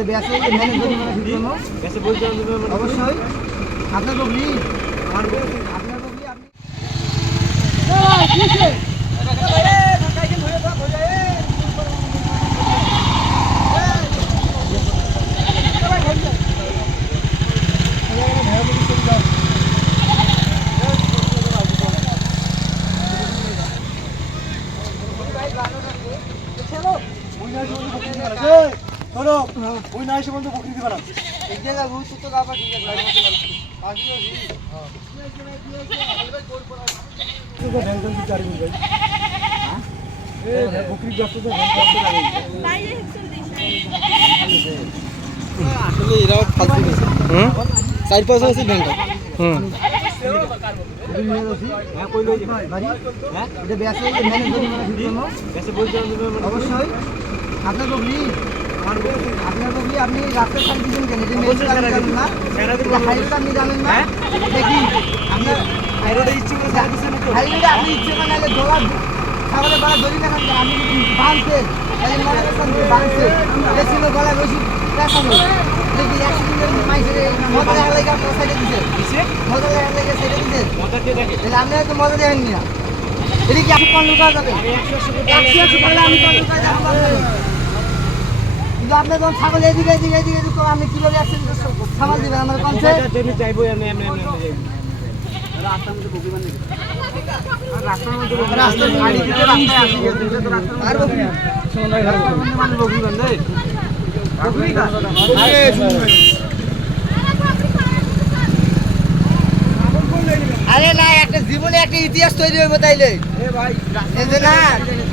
এটা ব্যাসে মেনে জরিমানা দিতে জন্য গ্যাসে বলতে অবশ্যই আপনার বগলি আপনার বগলি আপনি ওই না এসে বন্ধু বকরি দিবে না এক জায়গায় ঘুরছি তো কাপড় ঠিক আছে। তো আসলে এরাও ফালতু গেছে চার পাঁচ আছে ব্যাংকটা হ্যাঁ? গ্যাসে বলতে অবশ্যই। আপনার আপনার বগলি আপনি রাস্তার সাইড দিবেন না দিবো। আপনি জানেন না? দেখি আপনার হাইরোডে ইচ্ছে করে যা দিছে না তো হাইওয়েটা আপনি ইচ্ছে বানালে ধরি না কেন আপনি যদি বাঁধছে তাহলে মনে করছেন যে অ্যাক্সিডেন্টের মাইসের মজা লাগে তাহলে না এটা কি আপনি কন্ট্রোল করা যাবে আমি একশো একশো আমি কন্ট্রোল করা যাব। কিন্তু আপনি যখন ছাগল এদিকে এদিকে এদিকে এদিকে আপনি কীভাবে সামাল দিবেন আমার কনসে রাস্তার গাড়ি দিতে রাস্তায় আসি গেছে তো রাস্তার আর মানে না একটা জীবনে একটা ইতিহাস তৈরি হইব তাইলে।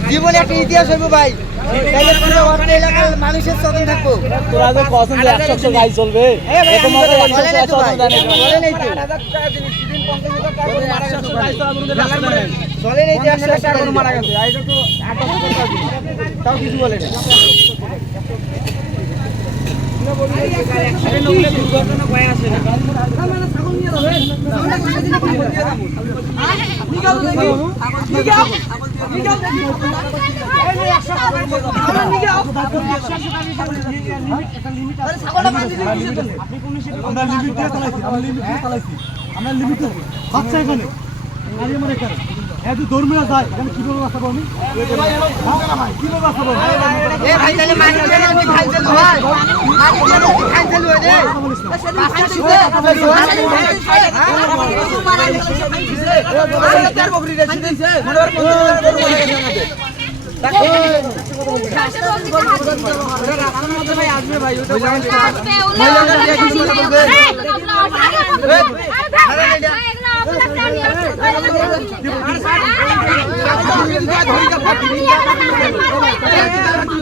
জীবনে একটা ইতিহাস হইব ভাই। তাইলে পুরো অন্য এলাকার মানুষের চোখে থাকব তোরা যে পছন্দ একশো একশো গাড়ি চলবে এরকম বলে নাই তো চলে নাই যে একশো টাকা করে মারা গেছে তাও কিছু বলে না আমরা লিমিট দিয়ে চালাইছি আমরা লিমিট দিয়ে চালাইছি আমরা লিমিট বাচ্চা এখানে গাড়ি আমার এখানে হ্যাঁ তুই যায় এখানে কীভাবে বাঁচাবো আমি হ্যাঁ? কীভাবে বাঁচাবো এ ভাই তাহলে মাটি দিয়ে নাকি খাই চালু হয় মাটি দিয়ে নাকি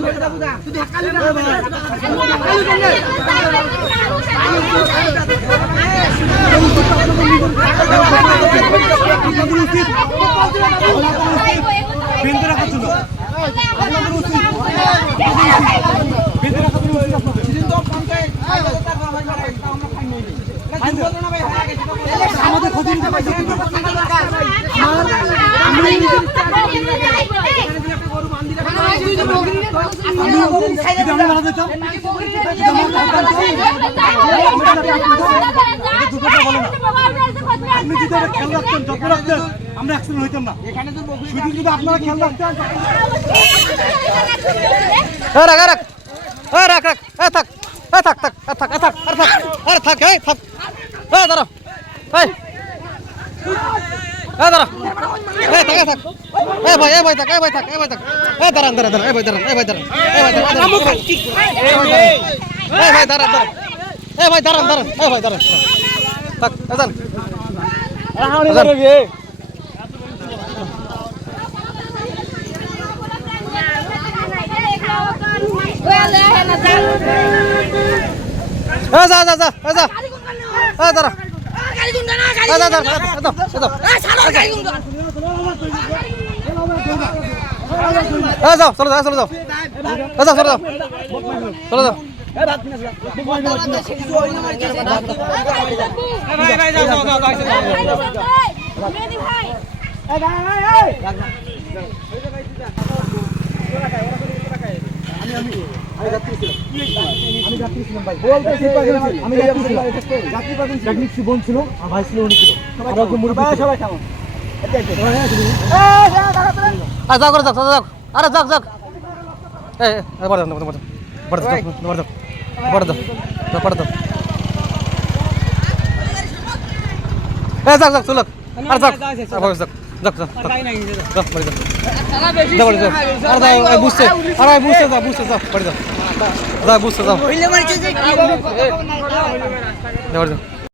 খাই চালু হয় রে পাঁচটা শিখে বেঁধে রাখা ছিল বেঁধে রাখা ছিল উচিত আপনাদের আমাদের ক্ষতি নিতে পারছে যদি আমরা মারা যেতাম আপনি যদি খেয়াল রাখতেন যত্ন রাখতেন আমরা অ্যাক্সিডেন্ট হইতাম না শুধু যদি আপনারা খেয়াল রাখতেন রাখ রাখ রাখ রাখ রাখ এ থাক থাক থাক এ থাক এ থাক আর থাক আর থাক এই থাক এ দাঁড়া এই এ দাঁড়া এ থাক এ থাক এ ভাই এ ভাই থাক এ ভাই থাক এ ভাই থাক এ দাঁড়ান দাঁড়ান দাঁড়ান এ ভাই দাঁড়ান এ ভাই দাঁড়ান এ ভাই দাঁড়ান এ ভাই দাঁড়ান দাঁড়ান এ ভাই দাঁড়ান দাঁড়ান এ ভাই দাঁড়ান থাক এ দাঁড়ান এ যা যা যা এ যা এ দাঁড়া এ দাঁড়া দাঁড়া এ দাও এ দাও এ যাও চলো যাও চলো যাও। যাও চলো যাও। চলো যাও। ভাই আমি যাত্রী ছিলাম। আমি যাত্রী ছিলাম। ভাই বলতেছি আমি যাত্রী ছিলাম যাত্রী পাবেন টেকনিক বোন ছিল। আর ভাই ছিল উনি ছিল। সবাই কেমন? আরে যাও করে যাও যাও, আরে এই এই, বড় দাও বড় দাও বড় দাও বড় দাও বড় দাও বড় দাও এ যাও যাও চলো আরে ভাই যাও যাও যাও যাও যাও বড় যাও বড় যাও আরে যাও এই বুঝছে আরে বুঝছে যাও বুঝছে যাও বড় যাও যাও বুঝছে যাও মহিলা মারছে যে কি বড় যাও